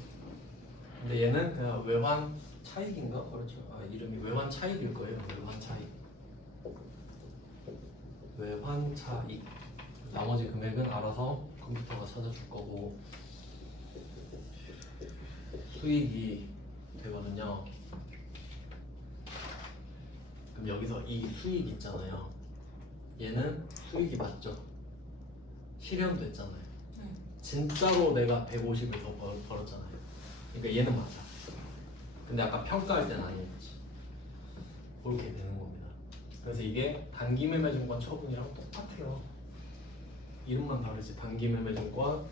근데 얘는 그냥 외환 차익인가? 그렇죠. 이름이 외환 차익일 거예요. 외환 차익. 외환 차익. 나머지 금액은 알아서 컴퓨터가 찾아줄 거고 수익이 되거든요. 그럼 그럼 여기서 이 수익 있잖아요. 얘는 수익이 맞죠? 실현됐잖아요. 네. 진짜로 내가 150을 더 벌었잖아요. 그러니까 얘는 맞아. 근데 아까 평가할 때는 아니었지. 그렇게 되는 겁니다. 그래서 이게 단기 매매증권 처분이랑 똑같아요. 이름만 다르지. 단기 매매증권,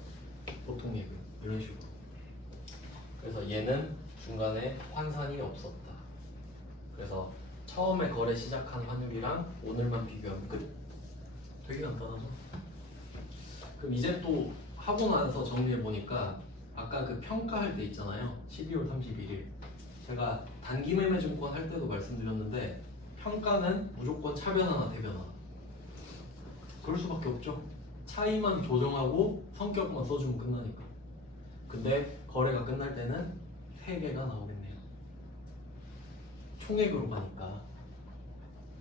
보통 예금 이런 식으로. 그래서 얘는 중간에 환산이 없었다. 그래서 처음에 거래 시작한 환율이랑 오늘만 비교하면 끝. 되게 간단하죠? 그럼 이제 또 하고 나서 정리해 보니까 아까 그 평가할 때 있잖아요. 12월 31일. 제가 단기 매매 증권 할 때도 말씀드렸는데 평가는 무조건 차변화나 대변화. 그럴 수밖에 없죠. 차이만 조정하고 성격만 써주면 끝나니까. 근데 거래가 끝날 때는 3개가 나오겠네요. 총액으로 가니까.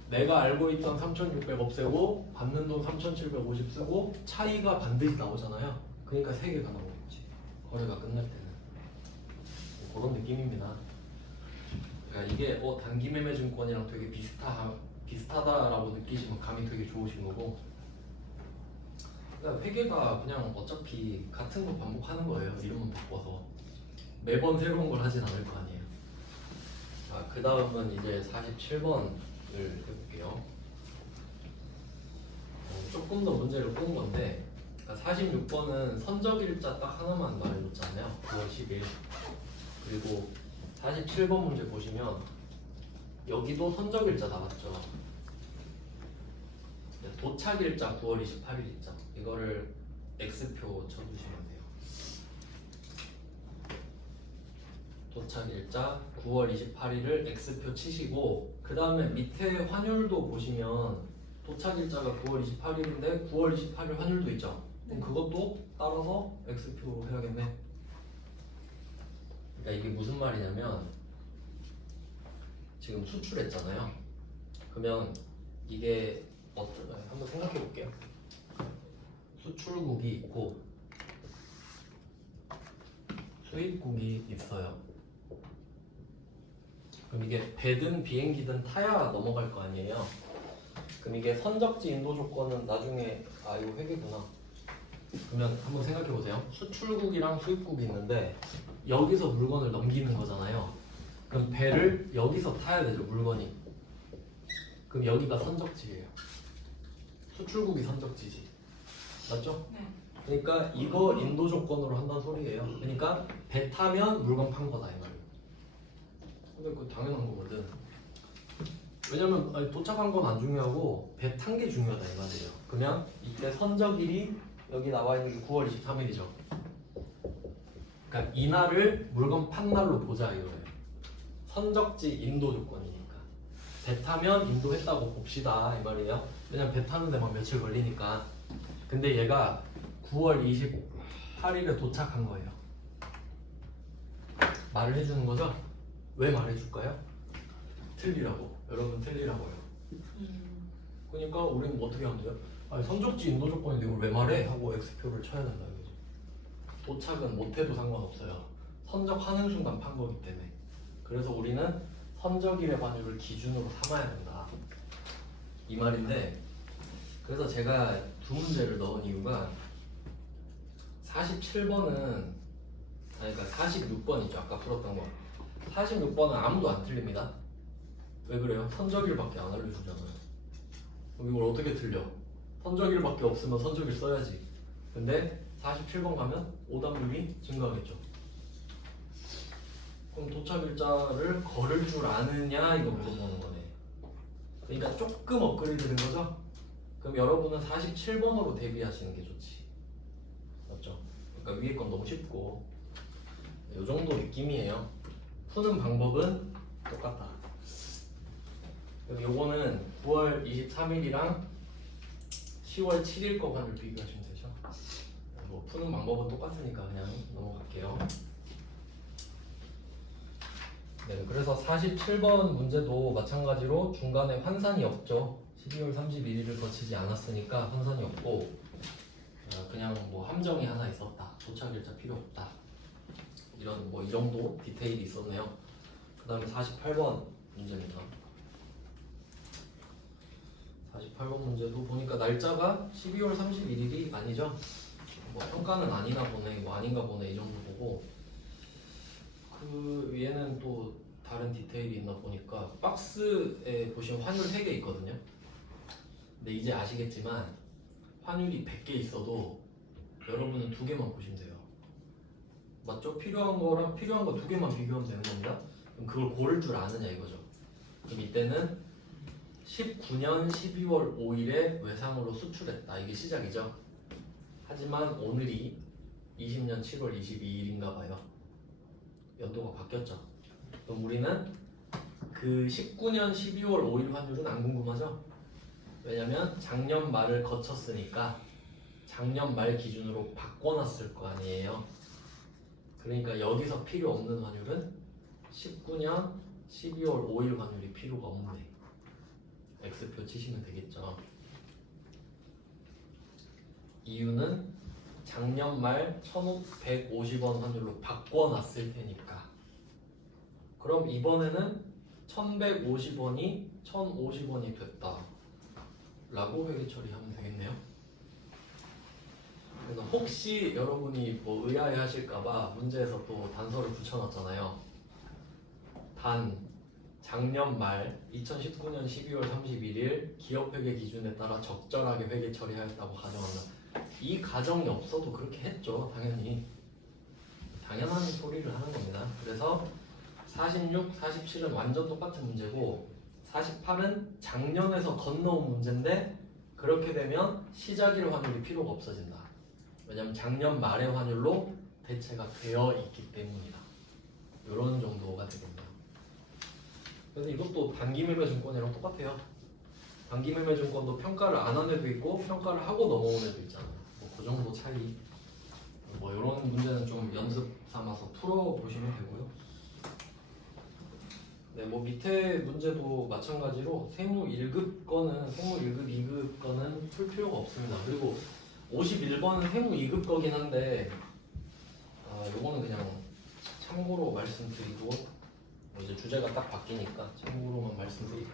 내가 알고 있던 3,600 없애고 받는 돈 3,750 쓰고 차이가 반드시 나오잖아요. 그러니까 3개가 나오겠지. 거래가 끝날 때는. 그런 느낌입니다. 그러니까 이게 단기 매매 증권이랑 되게 비슷하다라고 느끼시면 감이 되게 좋으신 거고, 그러니까 회계가 그냥 어차피 같은 거 반복하는 거예요. 이름만 바꿔서 매번 새로운 걸 하진 않을 거 아니에요. 자, 그 다음은 이제 47번을 해볼게요. 조금 더 문제를 푼 건데, 그러니까 46번은 선적일자 딱 하나만 말해줬잖아요. 9월 10일. 그리고 47번 문제 보시면 여기도 선적일자 나왔죠. 도착일자 9월 28일 있죠. 이거를 X표 쳐주시면 돼요. 도착일자 9월 28일을 X표 치시고, 그 다음에 밑에 환율도 보시면 도착일자가 9월 28일인데 9월 28일 환율도 있죠. 그럼 그것도 따라서 X표로 해야겠네. 그러니까 이게 무슨 말이냐면 지금 수출했잖아요. 그러면 이게 한번 생각해 볼게요. 수출국이 있고 수입국이 있어요. 그럼 이게 배든 비행기든 타야 넘어갈 거 아니에요. 그럼 이게 선적지 인도 조건은 나중에 이거 회계구나. 그러면 한번 생각해 보세요. 수출국이랑 수입국이 있는데 여기서 물건을 넘기는 거잖아요. 그럼 배를 여기서 타야 되죠, 물건이. 그럼 여기가 선적지예요. 수출국이 선적지지. 맞죠? 네. 그러니까 이거 인도 조건으로 한다는 소리예요. 그러니까 배 타면 물건 판 거다 이 말이에요. 근데 그거 당연한 거거든. 왜냐면 도착한 건 안 중요하고 배 탄 게 중요하다 이 말이에요. 그러면 이때 선적일이 여기 나와 있는 게 9월 23일이죠. 그러니까 이날을 물건 판 날로 보자 이거예요. 선적지 인도 조건이니까. 배 타면 인도했다고 봅시다 이 말이에요. 왜냐면 배 타는 데만 며칠 걸리니까. 근데 얘가 9월 28일에 도착한 거예요. 말을 해주는 거죠? 왜 말해줄까요? 틀리라고. 여러분 틀리라고요. 그러니까 우리는 어떻게 하면 돼요? 선적지 인도 조건인데 이걸 왜 말해? 하고 X표를 쳐야 된다 이거죠. 도착은 못해도 상관없어요. 선적하는 순간 판 거기 때문에. 그래서 우리는 선적일의 환율을 기준으로 삼아야 된다 이 말인데, 그래서 제가 두 문제를 넣은 이유가 47번은 그러니까 46번이죠. 아까 풀었던 거. 46번은 아무도 안 틀립니다. 왜 그래요? 선적일밖에 안 알려주잖아요. 그럼 이걸 어떻게 틀려? 선적일밖에 없으면 선적일 써야지. 근데 47번 가면 오답률이 증가하겠죠. 그럼 도착일자를 걸을 줄 아느냐 이거 물어보는 거네. 그러니까 조금 업그레이드 된 거죠? 그럼 여러분은 47번으로 대비하시는 게 좋지. 맞죠? 그러니까 위에 건 너무 쉽고 이 정도 느낌이에요. 푸는 방법은 똑같다. 그럼 요거는 9월 23일이랑 10월 7일 거 환율 비교하시면 되죠. 뭐 푸는 방법은 똑같으니까 그냥 넘어갈게요. 네, 그래서 47번 문제도 마찬가지로 중간에 환산이 없죠. 12월 31일을 거치지 않았으니까 환산이 없고 그냥 뭐 함정이 하나 있었다. 도착일자 필요 없다. 이런 뭐 이 정도 디테일이 있었네요. 그 다음에 48번 문제입니다. 48번 문제도 보니까 날짜가 12월 31일이 아니죠? 뭐 평가는 아니나 보네, 뭐 아닌가 보네 이 정도 보고 그 얘는 또 다른 디테일이 있나 보니까 박스에 보시면 환율 3개 있거든요. 근데 이제 아시겠지만 환율이 100개 있어도 여러분은 2개만 보시면 돼요. 맞죠? 필요한 거랑 필요한 거 2개만 비교하면 되는 겁니다. 그럼 그걸 고를 줄 아느냐 이거죠. 그럼 이때는 19년 12월 5일에 외상으로 수출했다. 이게 시작이죠. 하지만 오늘이 20년 7월 22일인가 봐요. 연도가 바뀌었죠. 그럼 우리는 그 19년 12월 5일 환율은 안 궁금하죠? 왜냐면 작년 말을 거쳤으니까 작년 말 기준으로 바꿔놨을 거 아니에요. 그러니까 여기서 필요 없는 환율은 19년 12월 5일 환율이 필요가 없네. X표 치시면 되겠죠. 이유는 작년 말 1,150원 환율로 바꿔놨을 테니까. 그럼 이번에는 1,150원이 1,050원이 됐다 라고 회계 처리하면 되겠네요. 그래서 혹시 여러분이 뭐 의아해 하실까봐 문제에서 또 단서를 붙여놨잖아요. 단 작년 말 2019년 12월 31일 기업회계 기준에 따라 적절하게 회계 처리하였다고 가정한다. 이 가정이 없어도 그렇게 했죠. 당연히 당연한 소리를 하는 겁니다. 그래서 46, 47은 완전 똑같은 문제고 48은 작년에서 건너온 문제인데 그렇게 되면 시작일 환율이 필요가 없어진다. 왜냐면 작년 말의 환율로 대체가 되어 있기 때문이다. 이런 정도가 되겠네요. 그래서 이것도 단기매매증권이랑 똑같아요. 단기매매증권도 평가를 안 한 애도 있고 평가를 하고 넘어온 애도 있잖아요. 뭐 그 정도 차이. 뭐 이런 문제는 좀 연습 삼아서 풀어보시면 되고요. 네, 뭐 밑에 문제도 마찬가지로 세무 1급 거는 세무 1급, 2급 거는 풀 필요가 없습니다. 그리고 51번은 세무 2급 거긴 한데 요거는 그냥 참고로 말씀드리고 뭐 이제 주제가 딱 바뀌니까 참고로만 말씀드리고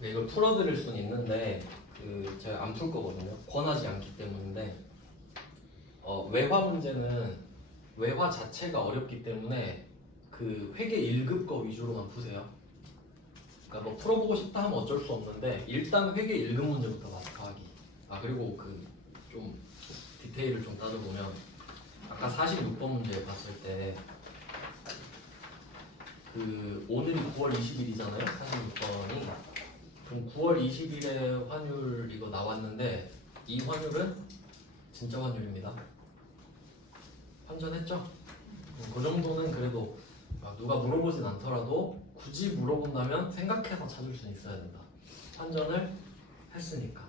네, 이걸 풀어드릴 수는 있는데 제가 안 풀 거거든요. 권하지 않기 때문인데 외화 문제는 외화 자체가 어렵기 때문에 그 회계 1급 거 위주로만 푸세요. 그러니까 뭐 풀어보고 싶다 하면 어쩔 수 없는데 일단 회계 1급 문제부터 마스터하기. 그리고 그 좀 디테일을 좀 따져보면 아까 46번 문제 봤을 때 그 오늘이 9월 20일이잖아요. 46번이. 그럼 9월 20일에 환율 이거 나왔는데 이 환율은 진짜 환율입니다. 환전했죠? 그 정도는 그래도 누가 물어보진 않더라도 굳이 물어본다면 생각해서 찾을 수 있어야 된다. 환전을 했으니까.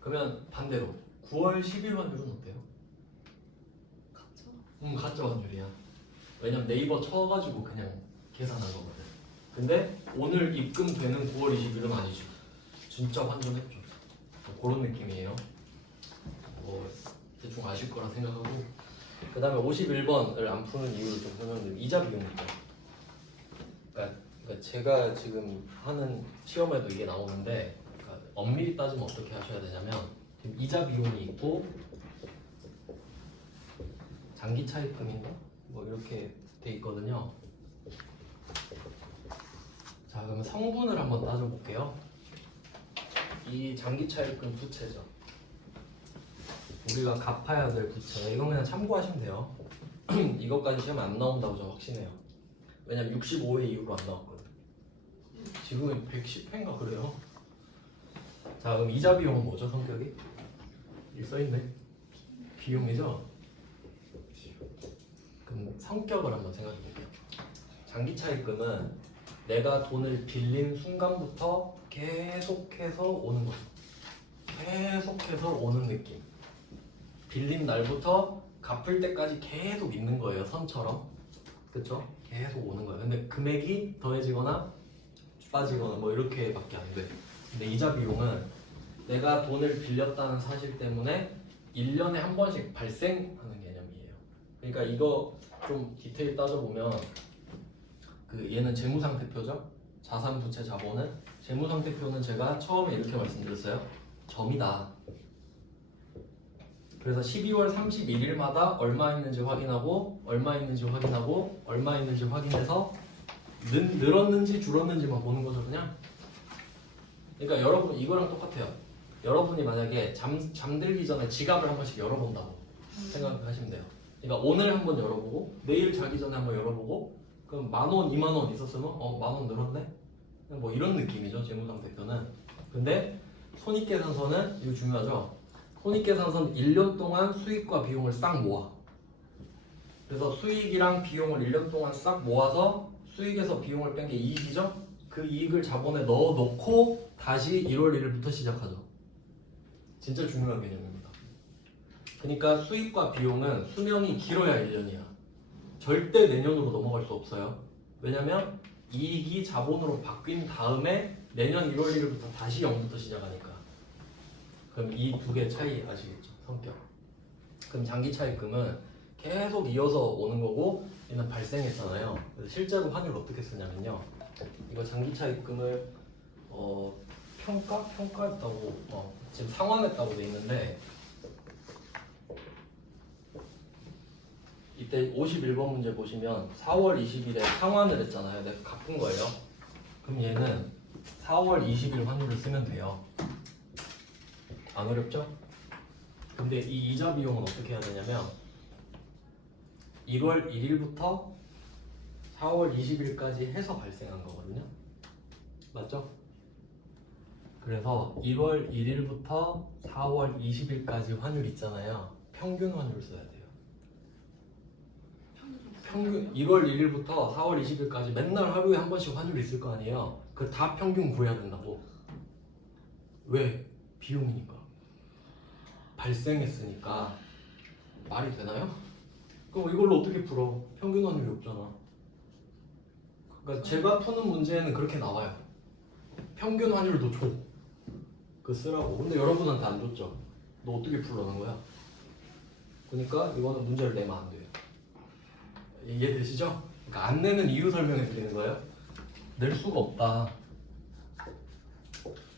그러면 반대로 9월 10일 환율은 어때요? 가짜 환율이야. 왜냐면 네이버 쳐가지고 그냥 계산한 거거든. 근데 오늘 입금되는 9월 20일은 아니지. 진짜 환전했죠. 그런 느낌이에요. 뭐 대충 아실 거라 생각하고. 그 다음에 51번을 안 푸는 이유를 좀 설명드리면 이자 비용 있죠. 그러니까 제가 지금 하는 시험에도 이게 나오는데 그러니까 엄밀히 따지면 어떻게 하셔야 되냐면 이자 비용이 있고 장기 차입금인가? 뭐 이렇게 돼 있거든요. 자, 그러면 성분을 한번 따져볼게요. 이 장기 차입금 부채죠. 우리가 갚아야 될 부채. 이건 그냥 참고하시면 돼요. 이것까지 시험 안 나온다고 저 확신해요. 왜냐면 65회 이후로 안 나왔거든. 지금은 110회인가 그래요. 자, 그럼 이자 비용은 뭐죠, 성격이? 여기 써있네. 비용이죠? 그럼 성격을 한번 생각해 볼게요. 장기 차입금은 내가 돈을 빌린 순간부터 계속해서 오는 거예요. 계속해서 오는 느낌. 빌린 날부터 갚을 때까지 계속 있는 거예요. 선처럼. 그쵸? 계속 오는 거예요. 근데 금액이 더해지거나 빠지거나 뭐 이렇게밖에 안 돼. 근데 이자 비용은 내가 돈을 빌렸다는 사실 때문에 1년에 한 번씩 발생하는 개념이에요. 그러니까 이거 좀 디테일 따져보면 그 얘는 재무상태표죠? 자산, 부채, 자본은 재무상태표는 제가 처음에 이렇게 말씀드렸어요. 점이다. 그래서 12월 31일마다 얼마 있는지 확인하고 얼마 있는지 확인하고 얼마 있는지 확인해서 늘었는지 줄었는지만 보는 거죠 그냥. 그러니까 여러분 이거랑 똑같아요. 여러분이 만약에 잠들기 전에 지갑을 한 번씩 열어본다고 생각하시면 돼요. 그러니까 오늘 한번 열어보고 내일 자기 전에 한번 열어보고 그럼 10,000원, 20,000원 있었으면 10,000원 늘었네? 뭐 이런 느낌이죠 재무상태표는. 근데 손익계산서는 이거 중요하죠. 손익계산서는 1년 동안 수익과 비용을 싹 모아. 그래서 수익이랑 비용을 1년 동안 싹 모아서 수익에서 비용을 뺀 게 이익이죠. 그 이익을 자본에 넣어놓고 다시 1월 1일부터 시작하죠. 진짜 중요한 개념입니다. 그러니까 수익과 비용은 수명이 길어야 1년이야. 절대 내년으로 넘어갈 수 없어요. 왜냐면 이익이 자본으로 바뀐 다음에 내년 1월 1일부터 다시 0부터 시작하니까. 그럼 이 두 개 차이 아시겠죠? 성격. 그럼 장기 차입금은 계속 이어서 오는 거고 얘는 발생했잖아요. 그래서 실제로 환율 어떻게 쓰냐면요. 이거 장기 차입금을 평가했다고 지금 상환했다고 돼 있는데 이때 51번 문제 보시면 4월 20일에 상환을 했잖아요. 내가 갚은 거예요. 그럼 얘는 4월 20일 환율을 쓰면 돼요. 안 어렵죠? 근데 이 이자 비용은 어떻게 해야 되냐면 1월 1일부터 4월 20일까지 해서 발생한 거거든요. 맞죠? 그래서 1월 1일부터 4월 20일까지 환율 있잖아요. 평균 환율 써야 돼요. 평균 1월 1일부터 4월 20일까지 맨날 하루에 한 번씩 환율이 있을 거 아니에요. 그 다 평균 구해야 된다고. 왜? 비용이니까. 발생했으니까. 말이 되나요? 그럼 이걸로 어떻게 풀어? 평균 환율이 없잖아. 그러니까 제가 푸는 문제에는 그렇게 나와요. 평균 환율도 줘. 그거 쓰라고. 근데 여러분한테 안 줬죠. 너 어떻게 풀라는 거야? 그러니까 이거는 문제를 내면 안 돼요. 이해되시죠? 그러니까 안 내는 이유 설명해 드리는 거예요. 낼 수가 없다.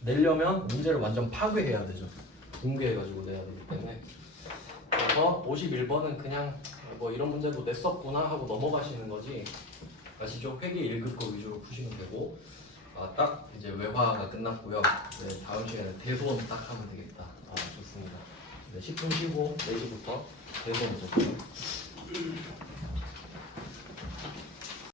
내려면 문제를 완전 파괴해야 되죠. 공개해가지고 내야 되기 때문에. 그래서 51번은 그냥 뭐 이런 문제도 냈었구나 하고 넘어가시는 거지. 아시죠? 회계 1급 거 위주로 푸시면 되고. 딱 이제 외화가 끝났고요. 네, 다음 시간에 대손 딱 하면 되겠다. 좋습니다. 네, 10분 쉬고 4시부터 대손 이제.